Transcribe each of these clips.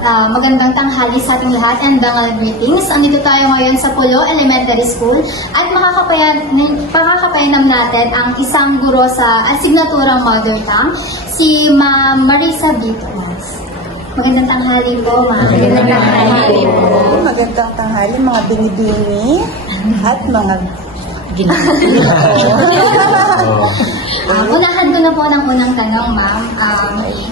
Magandang tanghali sa ating lahat and bangal greetings. Andito tayo ngayon sa Pulo Elementary School at makakapayanam natin ang isang guro sa asignaturang Mother Tongue, si Ma'am Marisa Bitos. Magandang tanghali po, Ma'am. Magandang tanghali po. Magandang tanghali, mga binibini at mga Unahan ko na po ng unang tanong, Ma'am.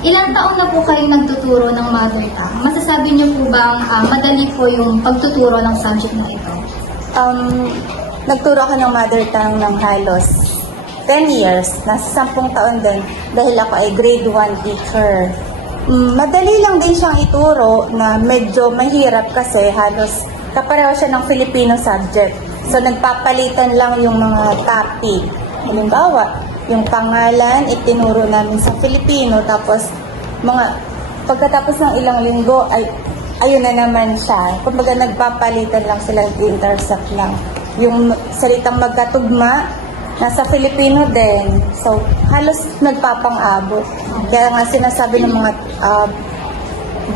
Ilang taon na po kayo nagtuturo ng Mother Tongue? Masasabi niyo po bang madali po yung pagtuturo ng subject na ito? Nagturo ako ng Mother Tongue ng halos 10 years. Nasa 10 taon din dahil ako ay grade 1 teacher. Madali lang din siyang ituro na medyo mahirap kasi halos kapareho siya ng Filipino subject. So, nagpapalitan lang yung mga topic. Halimbawa, yung pangalan, itinuro namin sa Filipino, tapos pagkatapos ng ilang linggo, ayun na naman siya. Kumbaga, nagpapalitan lang sila, intersect lang. Yung salitang magkatugma, nasa Filipino din. So, halos nagpapang-abot. Kaya nga sinasabi ng mga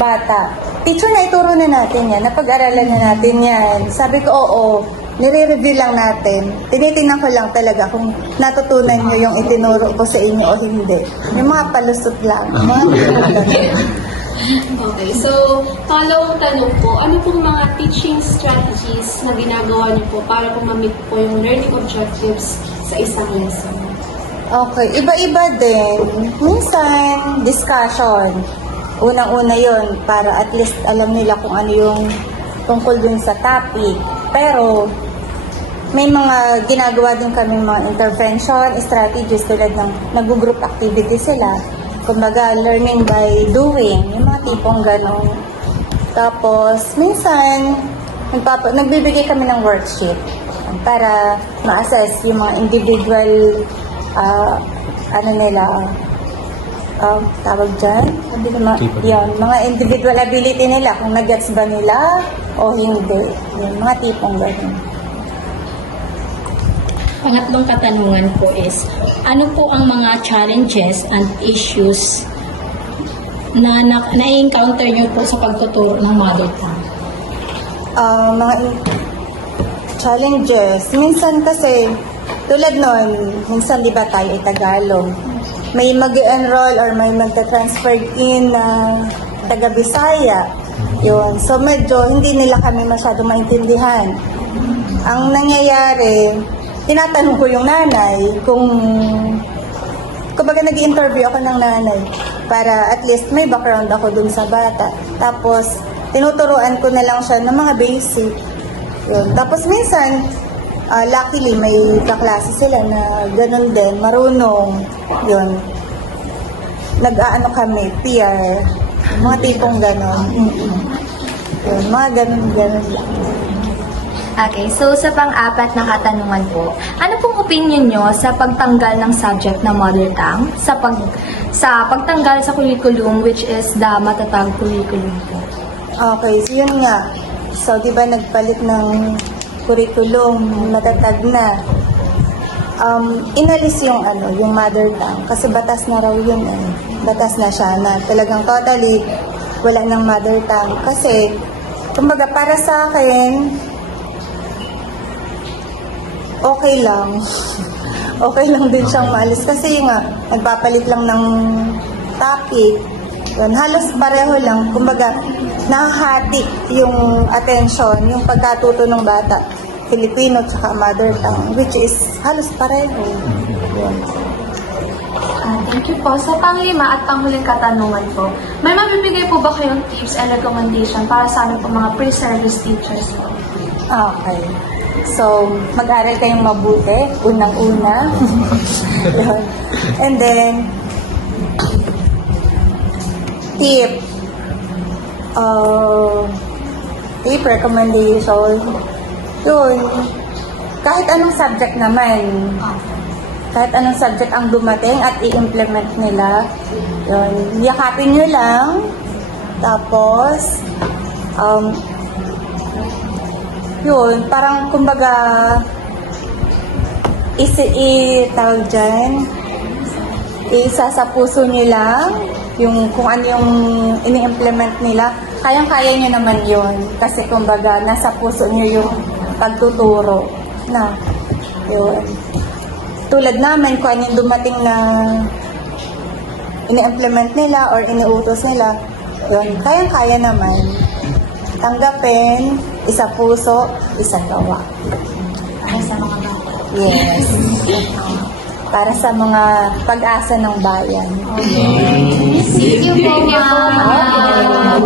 bata, teacher, na ituro na natin yan, napag-aralan na natin yan. Sabi ko, oo, nire-review lang natin. Tinitingnan ko lang talaga kung natutunan nyo yung itinuro ko sa inyo o hindi. Yung mga palusot lang. Okay, so pangalawang tanong po, ano pong mga teaching strategies na ginagawa niyo po para po ma-meet po yung learning objectives sa isang lesson? Okay, iba-iba din. Minsan, discussion. Unang-una yon para at least alam nila kung ano yung tungkol dun sa topic. Pero, may mga ginagawa din kami mga intervention, strategies tulad ng nag-group activity sila. Kumbaga, learning by doing, yung mga tipong gano'n. Tapos, minsan, nagbibigay kami ng worksheet para ma-assess yung mga individual, tawag dyan? Yun, mga individual ability nila, kung nag-gets ba nila o hindi. Yung mga tipong gano'n. Pangatlong katanungan po is, ano po ang mga challenges and issues na na-encounter nyo po sa pagtuturo ng Mother Tongue? Mga challenges, minsan kasi, tulad nun, minsan di ba tayo ay Tagalog, may mag-enroll or may magta-transfer in na taga-Bisaya. Yun. So, medyo hindi nila kami masyado maintindihan. Ang nangyayari, tinatanong ko yung nanay kumbaga nag-interview ako ng nanay para at least may background ako dun sa bata. Tapos, tinuturuan ko na lang siya ng mga basic. Yun. Tapos, minsan, luckily, may kaklase sila na ganun din, marunong. Yun. Nag-aano kami, PR. Mga tipong ganun. Yun, mga ganun lang. Okay, so sa pang-apat na katanungan po, ano pong opinion nyo sa pagtanggal ng subject na Mother Tongue sa pagtanggal sa curriculum, which is the matatag curriculum po? Okay, so yun nga. So, di ba nagpalit ng curriculum, matatag na. Inalis yung yung Mother Tongue kasi batas na raw yun. Batas na siya na talagang totally wala ng Mother Tongue. Kasi, kumbaga para sa akin, okay lang. Okay lang din siyang maalis kasi nga, nagpapalit lang ng topic. Yun, halos pareho lang. Kumbaga, nahahati yung attention, yung pagkatuto ng bata, Filipino tsaka Mother Tongue, which is halos pareho. Yun. Thank you po. Sa panglima at panghuling katanungan po, may mabibigay po ba kayong tips and recommendation para sa amin po mga pre-service teachers po? Okay. So, mag-aral kayong mabuti, unang-una. And then, tip, recommendation, yun, kahit anong subject naman, kahit anong subject ang dumating at i-implement nila, yun, yakapin nyo lang, tapos, yun, parang kumbaga tawag dyan, isa sa puso nila yung kung ano yung ini-implement nila. kayang-kaya nyo naman yun. Kasi kumbaga, nasa puso nyo yung pagtuturo na yun. Tulad namin, kung ano yung dumating na ini-implement nila or iniutos nila, yun, kayang-kaya naman. Tanggapin, isa puso, isa gawa. Para sa mga bata. Yes. Para sa mga pag-asa ng bayan. Thank you po, ma'am.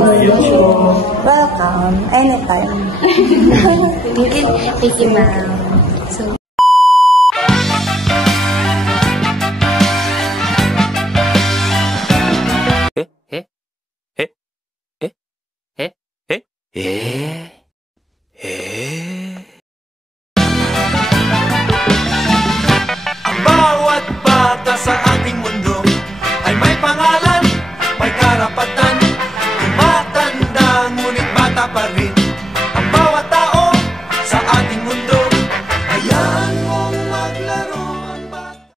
Welcome. Anytime. Thank you, ma'am. Eh?